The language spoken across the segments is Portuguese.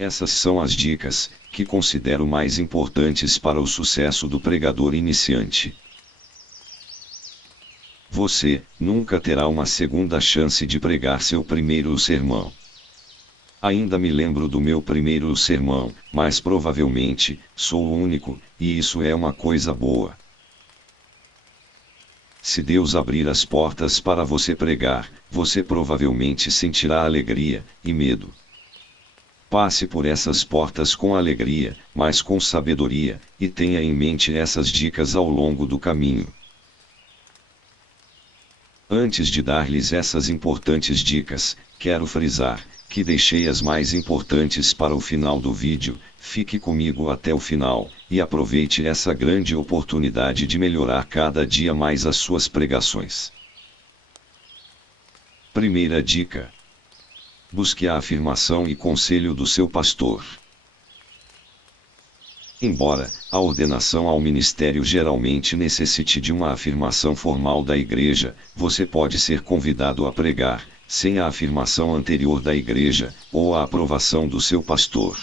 Essas são as dicas que considero mais importantes para o sucesso do pregador iniciante. Você nunca terá uma segunda chance de pregar seu primeiro sermão. Ainda me lembro do meu primeiro sermão, mas provavelmente sou o único, e isso é uma coisa boa. Se Deus abrir as portas para você pregar, você provavelmente sentirá alegria e medo. Passe por essas portas com alegria, mas com sabedoria, e tenha em mente essas dicas ao longo do caminho. Antes de dar-lhes essas importantes dicas, quero frisar que deixei as mais importantes para o final do vídeo. Fique comigo até o final, e aproveite essa grande oportunidade de melhorar cada dia mais as suas pregações. Primeira dica: busque a afirmação e conselho do seu pastor. Embora a ordenação ao ministério geralmente necessite de uma afirmação formal da igreja, você pode ser convidado a pregar, sem a afirmação anterior da igreja, ou a aprovação do seu pastor.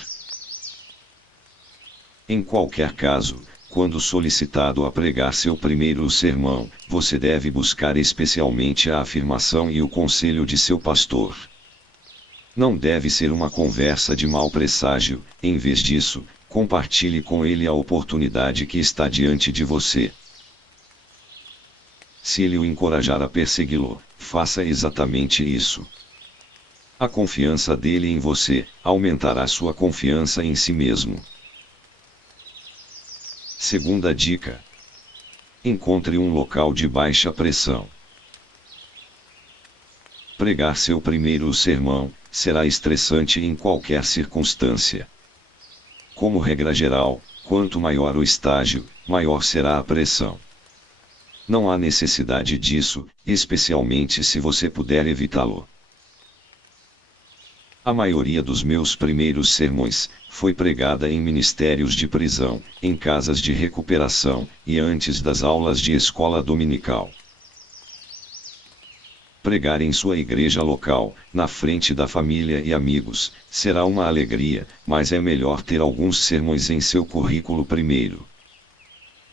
Em qualquer caso, quando solicitado a pregar seu primeiro sermão, você deve buscar especialmente a afirmação e o conselho de seu pastor. Não deve ser uma conversa de mau presságio, em vez disso, compartilhe com ele a oportunidade que está diante de você. Se ele o encorajar a persegui-lo, faça exatamente isso. A confiança dele em você aumentará sua confiança em si mesmo. Segunda dica: encontre um local de baixa pressão. Pregar seu primeiro sermão será estressante em qualquer circunstância. Como regra geral, quanto maior o estágio, maior será a pressão. Não há necessidade disso, especialmente se você puder evitá-lo. A maioria dos meus primeiros sermões foi pregada em ministérios de prisão, em casas de recuperação, e antes das aulas de escola dominical. Pregar em sua igreja local, na frente da família e amigos, será uma alegria, mas é melhor ter alguns sermões em seu currículo primeiro.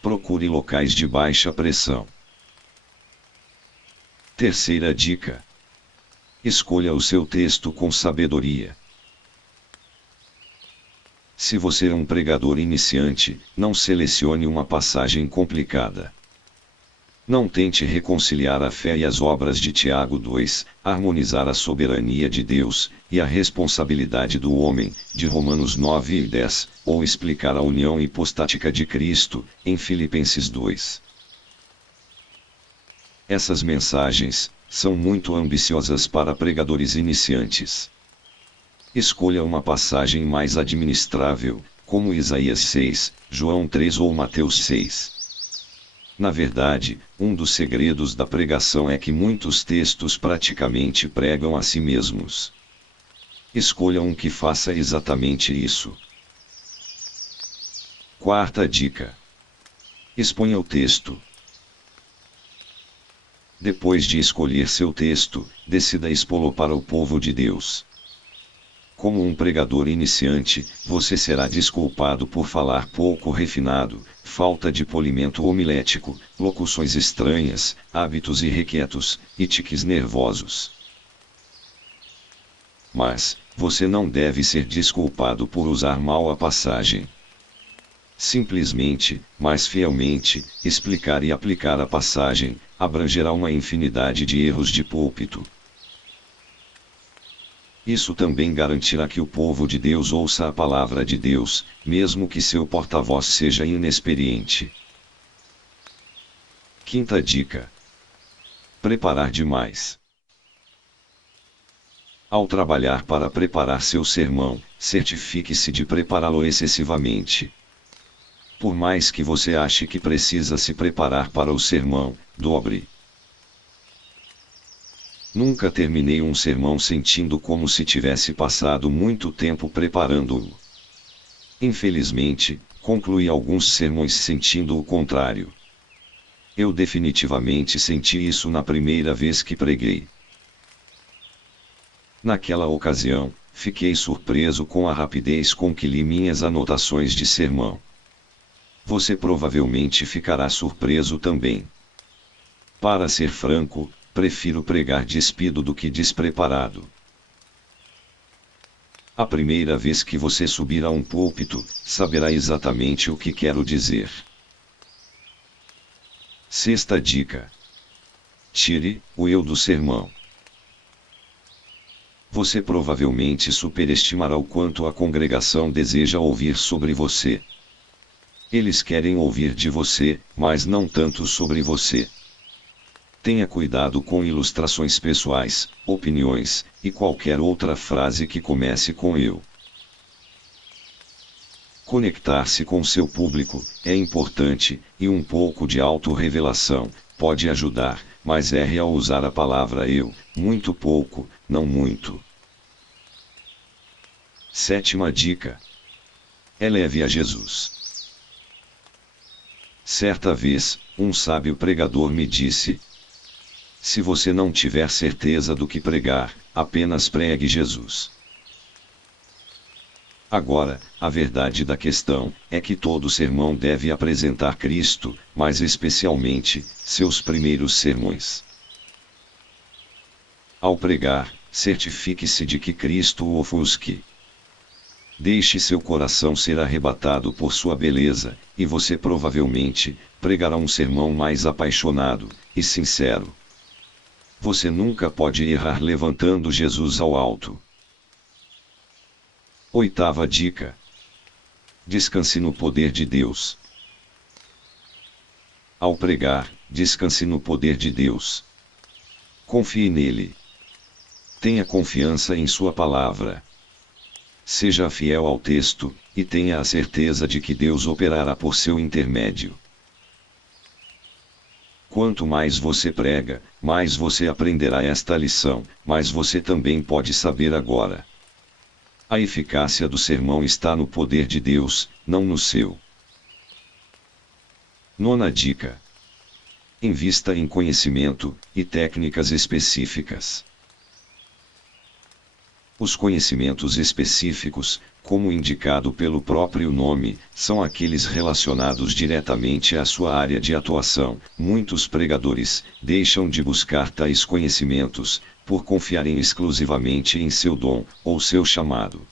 Procure locais de baixa pressão. Terceira dica: escolha o seu texto com sabedoria. Se você é um pregador iniciante, não selecione uma passagem complicada. Não tente reconciliar a fé e as obras de Tiago 2, harmonizar a soberania de Deus e a responsabilidade do homem, de Romanos 9 e 10, ou explicar a união hipostática de Cristo, em Filipenses 2. Essas mensagens são muito ambiciosas para pregadores iniciantes. Escolha uma passagem mais administrável, como Isaías 6, João 3 ou Mateus 6. Na verdade, um dos segredos da pregação é que muitos textos praticamente pregam a si mesmos. Escolha um que faça exatamente isso. Quarta dica: exponha o texto. Depois de escolher seu texto, decida expô-lo para o povo de Deus. Como um pregador iniciante, você será desculpado por falar pouco refinado, falta de polimento homilético, locuções estranhas, hábitos irrequietos, e tiques nervosos. Mas, você não deve ser desculpado por usar mal a passagem. Simplesmente, mais fielmente, explicar e aplicar a passagem, abrangerá uma infinidade de erros de púlpito. Isso também garantirá que o povo de Deus ouça a palavra de Deus, mesmo que seu porta-voz seja inexperiente. Quinta dica: preparar demais. Ao trabalhar para preparar seu sermão, certifique-se de prepará-lo excessivamente. Por mais que você ache que precisa se preparar para o sermão, dobre. Nunca terminei um sermão sentindo como se tivesse passado muito tempo preparando-o. Infelizmente, concluí alguns sermões sentindo o contrário. Eu definitivamente senti isso na primeira vez que preguei. Naquela ocasião, Fiquei surpreso com a rapidez com que li minhas anotações de sermão. Você provavelmente ficará surpreso também. Para ser franco, prefiro pregar despido do que despreparado. A primeira vez que você subir a um púlpito, saberá exatamente o que quero dizer. Sexta dica. Tire o eu do sermão. Você provavelmente superestimará o quanto a congregação deseja ouvir sobre você. Eles querem ouvir de você, mas não tanto sobre você. Tenha cuidado com ilustrações pessoais, opiniões, e qualquer outra frase que comece com eu. Conectar-se com seu público é importante, e um pouco de autorrevelação pode ajudar, mas erre ao usar a palavra eu, muito pouco, não muito. Sétima dica. Eleve a Jesus. Certa vez, um sábio pregador me disse: se você não tiver certeza do que pregar, apenas pregue Jesus. Agora, a verdade da questão é que todo sermão deve apresentar Cristo, mas especialmente, seus primeiros sermões. Ao pregar, certifique-se de que Cristo o ofusque. Deixe seu coração ser arrebatado por sua beleza, e você provavelmente pregará um sermão mais apaixonado e sincero. Você nunca pode errar levantando Jesus ao alto. Oitava dica. Descanse no poder de Deus. Ao pregar, descanse no poder de Deus. Confie nele. Tenha confiança em sua palavra. Seja fiel ao texto, e tenha a certeza de que Deus operará por seu intermédio. Quanto mais você prega, mais você aprenderá esta lição, mas você também pode saber agora. A eficácia do sermão está no poder de Deus, não no seu. Nona dica. Invista em conhecimento e técnicas específicas. Os conhecimentos específicos, como indicado pelo próprio nome, são aqueles relacionados diretamente à sua área de atuação. Muitos pregadores deixam de buscar tais conhecimentos, por confiarem exclusivamente em seu dom, ou seu chamado.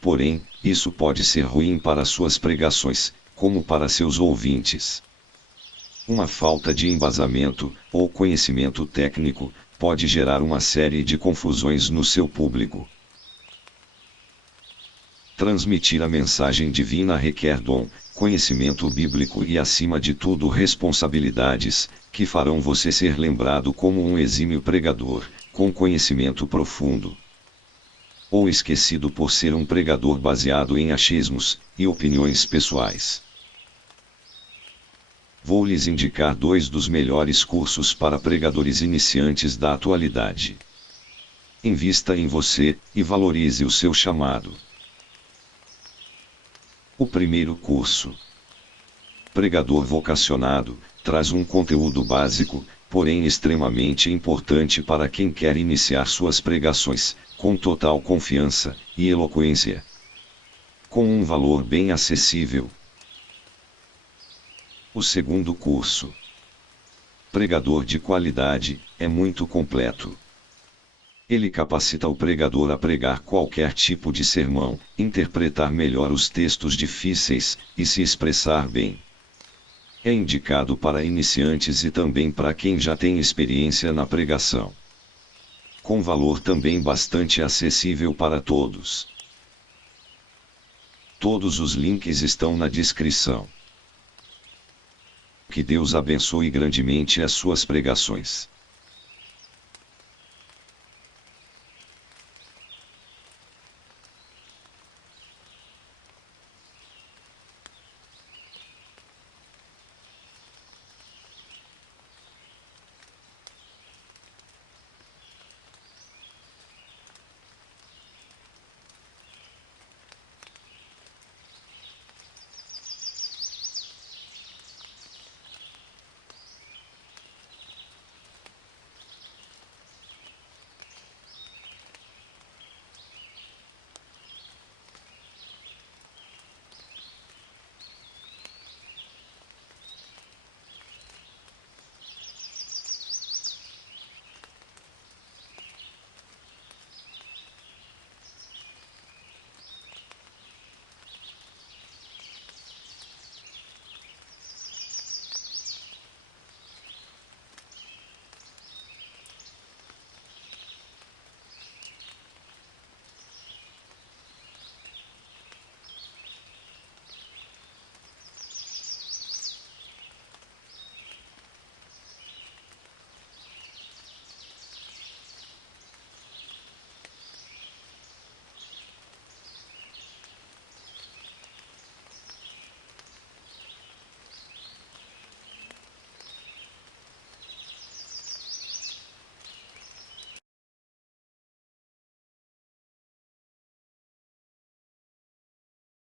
Porém, isso pode ser ruim para suas pregações, como para seus ouvintes. Uma falta de embasamento, ou conhecimento técnico, pode gerar uma série de confusões no seu público. Transmitir a mensagem divina requer dom, conhecimento bíblico e, acima de tudo, responsabilidades, que farão você ser lembrado como um exímio pregador, com conhecimento profundo. Ou esquecido por ser um pregador baseado em achismos e opiniões pessoais. Vou lhes indicar 2 dos melhores cursos para pregadores iniciantes da atualidade. Invista em você, e valorize o seu chamado. O primeiro curso, Pregador Vocacionado, traz um conteúdo básico, porém extremamente importante para quem quer iniciar suas pregações, com total confiança e eloquência. Com um valor bem acessível. O segundo curso, Pregador de Qualidade, é muito completo. Ele capacita o pregador a pregar qualquer tipo de sermão, interpretar melhor os textos difíceis, e se expressar bem. É indicado para iniciantes e também para quem já tem experiência na pregação. Com valor também bastante acessível para todos. Todos os links estão na descrição. Que Deus abençoe grandemente as suas pregações.